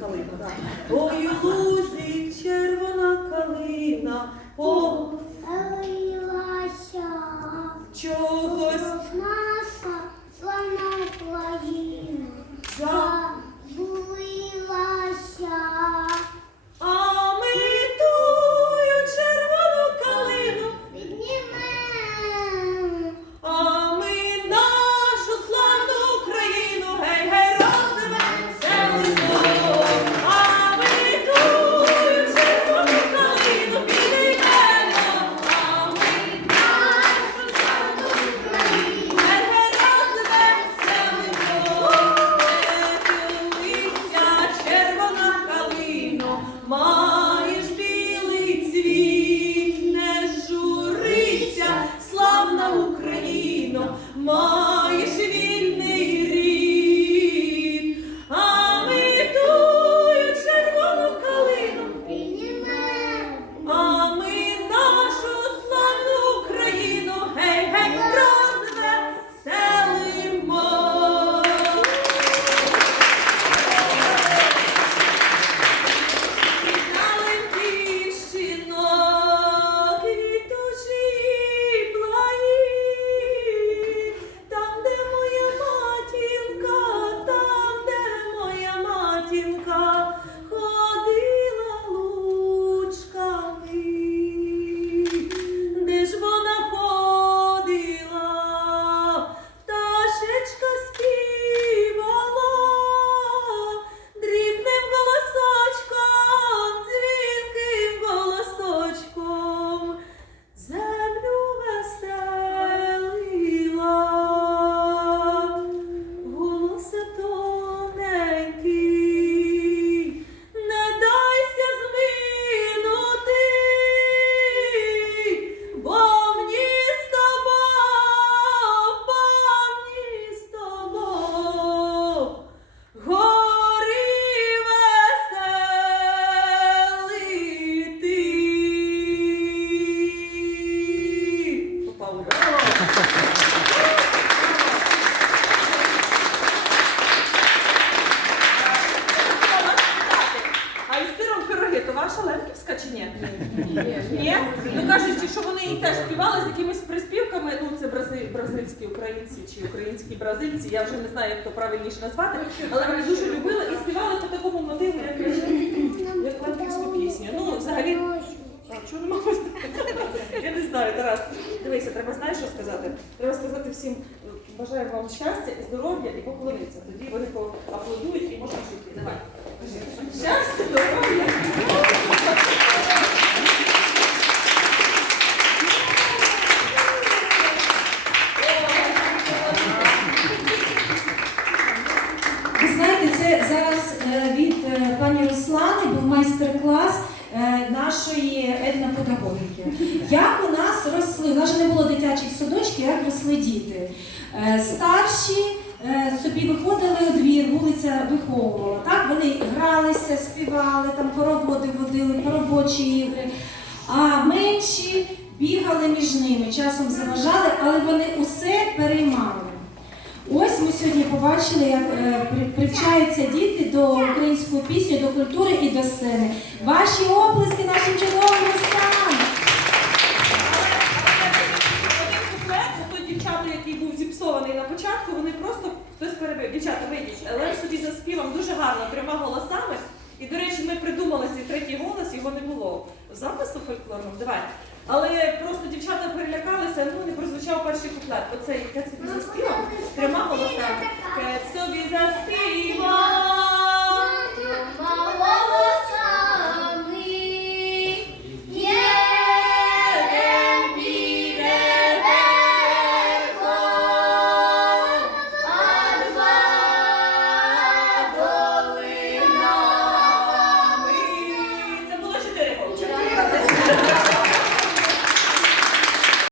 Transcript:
калина. Ой, у лузі червона калина, more. Ні? Ну кажуть, що вони її теж співали з якимись приспівками. Ну це брази- бразильські українці чи українські бразильці. Я вже не знаю, як то правильніше назвати, але вони дуже любили і співали по такому мотиву, як лемківську пісню. Ну, взагалі. А чого не можу? Я не знаю, Тарас. Дивися, треба знаєш, що сказати? Треба сказати всім, бажаю вам щастя і здоров'я і поклонитися. Тоді вони поаплодують і можна жити. Давай. Щастя, здоров'я. Майстер-клас е, нашої етнопедагогіки. Як у нас росли, у нас же не було дитячих садочків, як росли діти. Е, Старші е, собі виходили у двір, вулиця виховувала. Так, вони гралися, співали, там хороводи водили, поробочі ігри. А менші бігали між ними, часом заважали, але вони усе переймали. Ось ми сьогодні побачили, як е, привчаються діти до української пісні, до культури і до сцени. Ваші оплески нашим чудовим гостям! Один ото дівчата, який був зіпсований на початку, вони просто хтось перебив. Дівчата, вийдіть. Лев собі заспівав дуже гарно трьома голосами. І, до речі, ми придумали цей третій голос, його не було запису фольклорному. Давай. Але просто дівчата